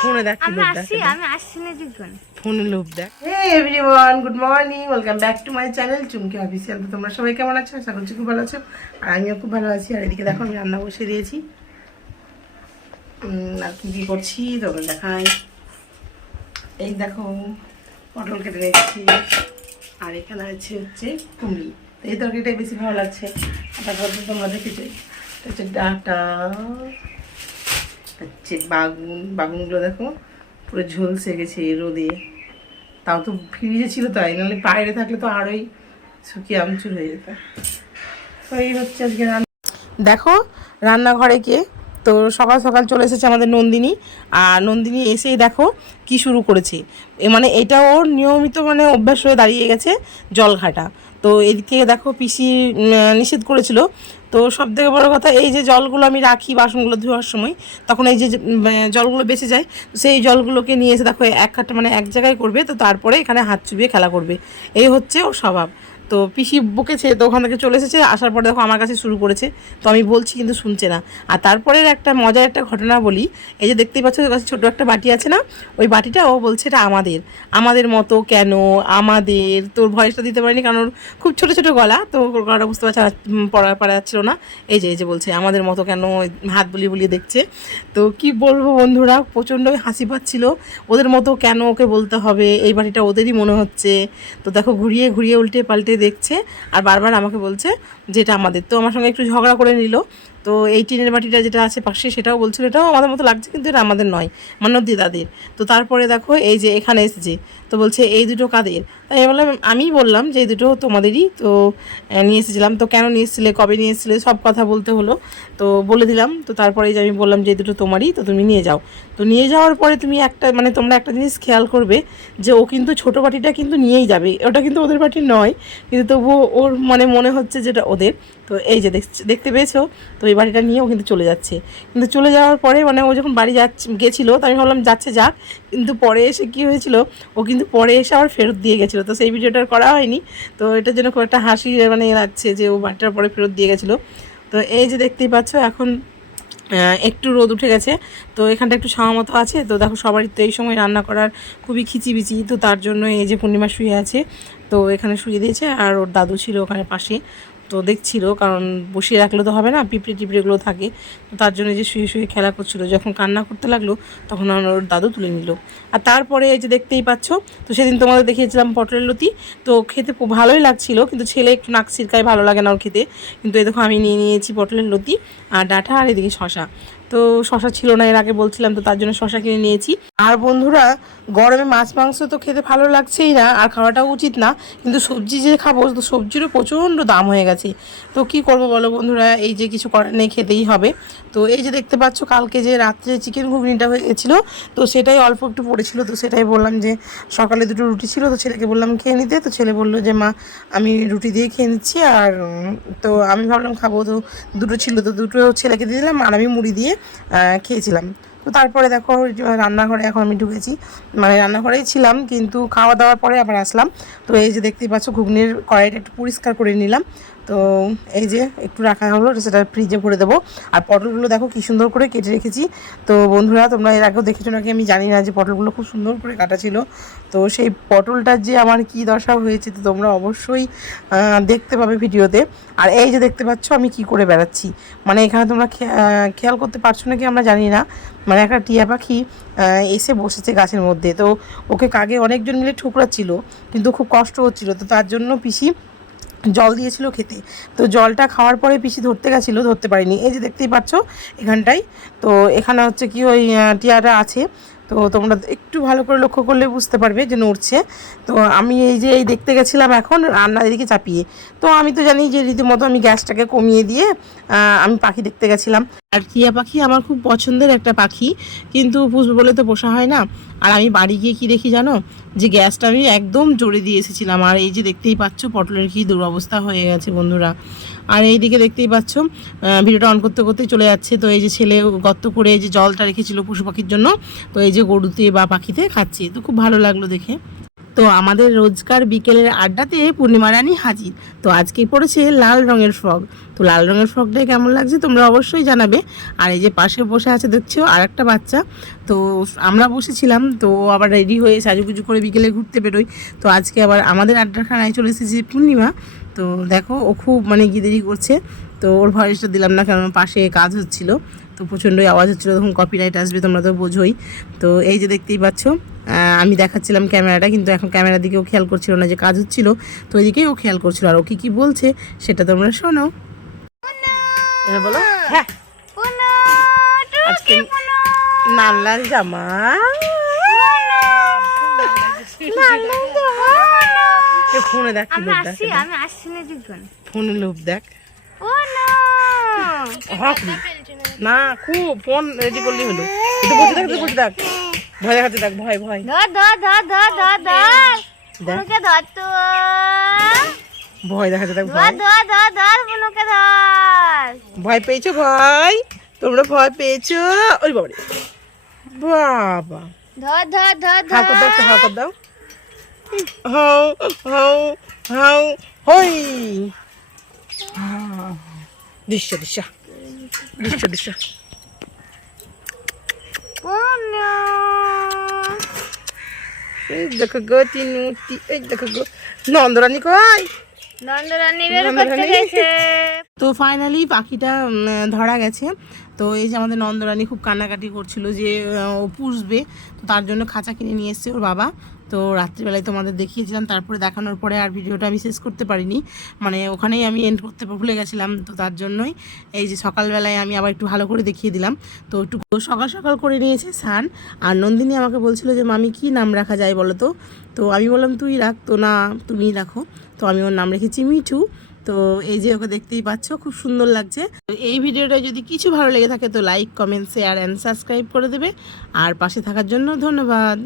ফোনে দেখ আমি আসছি না জিগুন ফোনে লোভ দেখ। Hey everyone, good morning, welcome back to my channel Chumki official. তো তোমরা সবাই কেমন আছো? আশা করছি খুব ভালো আছো, আর আমিও খুব ভালো আছি। আর এদিকে দেখো আমি রান্না বসে দিয়েছি। আর কি কি করছি তোমরা দেখাই। এই দেখো পটল কেটে রেখেছি, আর এখানে হচ্ছে কুমড়ি। তো এই তরকারিটাই বেশি ভালো লাগছে। তারপর তো তোমরা দেখেছো হচ্ছে ডাটা, হচ্ছে বাগুনগুলো দেখো পুরো ঝলসে গেছে রোদে। তাও তো ফ্রিজে ছিল, তাই নাহলে বাইরে থাকলে তো আরোই শুকিয়ে আমচুর হয়ে যেত। তো এই হচ্ছে আজকে দেখো রান্নাঘরে কে। তো সকাল সকাল চলে এসেছে আমাদের নন্দিনী। আর নন্দিনী এসেই দেখো কি শুরু করেছে। মানে এটা ওর নিয়মিত মানে অভ্যাস হয়ে দাঁড়িয়ে গেছে জল ঘাটা। তো এদিক থেকে দেখো পিসি নিষেধ করেছিল। তো সব থেকে বড়ো কথা, এই যে জলগুলো আমি রাখি বাসনগুলো ধোয়ার সময়, তখন এই যে জলগুলো বেঁচে যায়, সেই জলগুলোকে নিয়ে এসে দেখো এক কাটা মানে এক জায়গায় করবে। তো তারপরে এখানে হাত চুবিয়ে খেলা করবে, এই হচ্ছে ওর স্বভাব। তো পিসি বকেছে, তো ওখান থেকে চলে এসেছে, আসার পরে দেখো আমার কাছে শুরু করেছে। তো আমি বলছি কিন্তু শুনছে না। আর তারপরের একটা মজার একটা ঘটনা বলি। এই যে দেখতেই পাচ্ছ ওর কাছে ছোটো একটা বাটি আছে না, ওই বাটিটা ও বলছে এটা আমাদের মতো কেন, আমাদের। তোর ভয়েসটা দিতে পারিনি কারণ ওর খুব ছোটো ছোটো গলা, তো ওর গলাটা বুঝতে পারছে পারা যাচ্ছিল না। এই যে বলছে আমাদের মতো কেন, হাত বুলিয়ে বুলিয়ে দেখছে। তো কি বলবো বন্ধুরা, প্রচণ্ড হাসি পাচ্ছিল। ওদের মতো কেন ওকে বলতে হবে, এই বাটিটা ওদেরই মনে হচ্ছে। তো দেখো ঘুরিয়ে ঘুরিয়ে উল্টে পাল্টে দেখছে, আর বারবার আমাকে বলছে যেটা আমাদের। তো আমার সঙ্গে একটু ঝগড়া করে নিল। তো এই টিনের বাটিটা যেটা আছে পাশে, সেটাও বলছিল এটাও আমাদের মতো লাগছে, কিন্তু এটা আমাদের নয়, মানবদি দাদের। তো তারপরে দেখো এই যে এখানে এসেছে, তো বলছে এই দুটো কাদের। তাই আমি বললাম যে এই দুটো তোমাদেরই। তো নিয়ে এসেছিলাম। তো কেন নিয়ে এসেছিলে, কবে নিয়ে এসেছিলে, সব কথা বলতে হলো। তো বলে দিলাম। তো তারপরে যে আমি বললাম যে এই দুটো তোমারই, তো তুমি নিয়ে যাও। তো নিয়ে যাওয়ার পরে তুমি একটা মানে তোমরা একটা জিনিস খেয়াল করবে, যে ও কিন্তু ছোটো বাটিটা কিন্তু নিয়েই যাবে, ওটা কিন্তু ওদের বাটি নয়, কিন্তু তবুও ওর মানে মনে হচ্ছে যেটা ওদের। তো এই যে দেখতে পেয়েছো, তো এই বাড়িটা নিয়ে ও কিন্তু চলে যাচ্ছে। কিন্তু চলে যাওয়ার পরে মানে ও যখন বাড়ি গেছিলো, তো আমি ভাবলাম যাচ্ছে যাক, কিন্তু পরে এসে কী হয়েছিল, ও কিন্তু পরে এসে আবার ফেরত দিয়ে গেছিলো। তো সেই ভিডিওটা করা হয়নি। তো এটার জন্য খুব একটা হাসি মানে লাগছে যে ও বাড়িটার পরে ফেরত দিয়ে গেছিলো। তো এই যে দেখতেই পাচ্ছ এখন একটু রোদ উঠে গেছে। তো এখানটা একটু ছাওয়া মতো আছে। তো দেখো সবারই তো এই সময় রান্না করার খুবই খিচিবিচি। তো তার জন্য এই যে পূর্ণিমা শুয়ে আছে, তো এখানে শুয়ে দিয়েছে। আর ওর দাদু ছিল ওখানে পাশে, তো দেখছিল, কারণ বসিয়ে রাখলে তো হবে না, পিঁপড়ে টিপড়েগুলো থাকে। তো তার জন্য যে শুয়ে শুয়ে খেলা করছিল, যখন কান্না করতে লাগলো তখন ওর দাদু তুলে নিল। আর তারপরে এই যে দেখতেই পাচ্ছ, তো সেদিন তোমাদের দেখিয়েছিলাম পটলের লতি। তো খেতে খুব ভালোই লাগছিল, কিন্তু ছেলে একটু নাক ছিটকায়, ভালো লাগে না ওর খেতে। কিন্তু এই দেখো আমি নিয়ে নিয়েছি পটলের লতি আর ডাঁটা, আর এদিকে শশা। তো শশা ছিল না এর আগে বলছিলাম, তো তার জন্য শশা কিনে নিয়েছি। আর বন্ধুরা, গরমে মাছ মাংস তো খেতে ভালো লাগছেই না, আর খাওয়াটাও উচিত না, কিন্তু সবজি যে খাবো, তো সবজিরও প্রচণ্ড দাম হয়ে গেছে। তো কি করব বলো বন্ধুরা, এই যে কিছু করার নেই, খেতেই হবে। তো এই যে দেখতে পাচ্ছ কালকে যে রাত্রে চিকেন ঘুগনিটা হয়ে গেছিলো, তো সেটাই অল্প একটু পড়েছিল। তো সেটাই বললাম যে সকালে দুটো রুটি ছিল, তো ছেলেকে বললাম খেয়ে নিতে। তো ছেলে বললো যে মা আমি রুটি দিয়ে খেয়ে নিচ্ছি। আর তো আমি ভাবলাম খাবো, তো দুটো ছিল, তো দুটো ছেলেকে দিয়ে দিলাম, আর আমি মুড়ি দিয়ে খেয়েছিলাম। তো তারপরে দেখো রান্নাঘরে এখন আমি ঢুকেছি, মানে রান্নাঘরেই ছিলাম, কিন্তু খাওয়া দাওয়ার পরে আবার আসলাম। তো এই যে দেখতেই পাচ্ছ ঘুগনির কড়াইটা একটু পরিষ্কার করে নিলাম। তো এই যে একটু রাখা হলো, সেটা ফ্রিজে ভরে দেবো। আর পটলগুলো দেখো কী সুন্দর করে কেটে রেখেছি। তো বন্ধুরা, তোমরা এর আগেও দেখেছো নাকি আমি জানি না, যে পটলগুলো খুব সুন্দর করে কাটা ছিল। তো সেই পটলটার যে আমার কী দশা হয়েছে, তো তোমরা অবশ্যই দেখতে পাবে ভিডিওতে। আর এই যে দেখতে পাচ্ছ আমি কি করে বেড়াচ্ছি, মানে এখানে তোমরা খেয়াল করতে পারছো নাকি আমরা জানি না, মানে একটা টিয়া পাখি এসে বসেছে গাছের মধ্যে। তো ওকে কাগে অনেকজন মিলে ঠুকরাচ্ছিল, কিন্তু খুব কষ্ট হচ্ছিলো। তো তার জন্য পিসি জল দিয়েছিল খেতে। তো জলটা খাওয়ার পরে পিসি ধরতে গেছিলো, ধরতে পারিনি। এই যে দেখতেই পাচ্ছ এখানটায়, তো এখানে হচ্ছে কি ওই টিয়াটা আছে। তো তোমরা একটু ভালো করে লক্ষ্য করলে বুঝতে পারবে যে নড়ছে। তো আমি এই যে এই দেখতে গেছিলাম এখন রান্নার দিকে চাপিয়ে। তো আমি তো জানি যে রীতিমতো আমি গ্যাসটাকে কমিয়ে দিয়ে আমি পাখি দেখতে গেছিলাম। আর টিয়া পাখি আমার খুব পছন্দের একটা পাখি, কিন্তু পুষবো বলে তো পোষা হয় না। আর আমি বাড়ি গিয়ে কি দেখি জানো, যে গ্যাসটা আমি একদম জোরে দিয়ে এসেছিলাম। আর এই যে দেখতেই পাচ্ছ পটলের কি দুরবস্থা হয়ে গেছে বন্ধুরা। আর এই দিকে দেখতেই পাচ্ছ ভিডিওটা অন করতে করতেই চলে যাচ্ছে। তো এই যে ছেলে গর্ত করে এই যে জলটা রেখেছিল পশু পাখির জন্য, তো এই যে গরুতে বা পাখিতে খাচ্ছে। তো খুব ভালো লাগলো দেখে। তো আমাদের রোজকার বিকেলের আড্ডাতে পূর্ণিমা রানী হাজির। তো আজকে পড়েছে লাল রঙের ফ্রক। তো লাল রঙের ফ্রকটাই কেমন লাগছে তোমরা অবশ্যই জানাবে। আর এই যে পাশে বসে আছে দেখছো আর একটা বাচ্চা। তো আমরা বসেছিলাম, তো আবার রেডি হয়ে সাজুগুজু করে বিকেলে ঘুরতে বেরোই। তো আজকে আবার আমাদের আড্ডাখানায় চলে এসেছে পূর্ণিমা। তো দেখো ও খুব মানে গিদেরি করছে। তো ওর ভয়েসটা দিলাম না, কারণ পাশে কাজ হচ্ছিলো, তো প্রচণ্ডই আওয়াজ হচ্ছিলো, তখন কপিরাইট আসবে তোমরা তো বোঝোই। তো এই যে দেখতেই পাচ্ছ, আমি দেখাচ্ছিলাম ক্যামেরাটা, কিন্তু এখন ক্যামেরার দিকেও খেয়াল করছিল না, যে কাজ হচ্ছিল তো ওইদিকেই ও খেয়াল করছিল। আর ও কী বলছে সেটা তোমরা শোনো। বলো হ্যাঁ, আজকে লাল জামা, ফোনে দেখ, আমি আসছি না জিগুন। ফোনে লোভ দেখ। ও নো, না খুব ফোন রেডি করলেই হলো। একটু বসে থাক, বসে থাক, ভয় দেখাতে থাক, ভয় ভয় ধর ধর ধর ধর ধর ধর, বুনুকে ধর তো, ভয় দেখাতে থাক, ধর ভয় ধর ধর ধর, বুনুকে ধর। ভয় পেয়েছো? ভয় তোমরা ভয় পেয়েছো? ওই বাবা রে, বাবা, ধর ধর ধর হাও কর ধর। দাও, হাও কর দাও, হাও হাও হাও, হই দৃশ্য দৃশ্য দৃশ্য দৃশ্য। পুনু, এই দেখো গো তিনুটি, এই দেখো গো নন্দরানী কই? নন্দরানী বের করতে গেছে। তো ফাইনালি পাখিটা ধরা গেছে। তো এই যে আমাদের নন্দরানী খুব কান্নাকাটি করছিল যে ও পুষবে, তো তার জন্য খাঁচা কিনে নিয়ে এসছে ওর বাবা। তো রাত্রিবেলায় তোমাদের দেখিয়েছিলাম, তারপরে দেখানোর পরে আর ভিডিওটা আমি শেষ করতে পারিনি, মানে ওখানেই আমি এন্ড করতে ভুলে গেছিলাম। তো তার জন্যই এই যে সকালবেলায় আমি আবার একটু ভালো করে দেখিয়ে দিলাম। তো একটু সকাল সকাল করে নিয়েছে স্নান। আর নন্দিনী আমাকে বলছিল যে মামি কী নাম রাখা যায় বলো তো। তো আমি বললাম তুই রাখ, তো না তুমিই রাখো। তো আমি ওর নাম রেখেছি মিঠু। তো এই যে ওকে দেখতেই পাচ্ছ, খুব সুন্দর লাগছে। তো এই ভিডিওটা যদি কিছু ভালো লেগে থাকে তো like, comment, share and subscribe করে দেবে। আর পাশে থাকার জন্য ধন্যবাদ।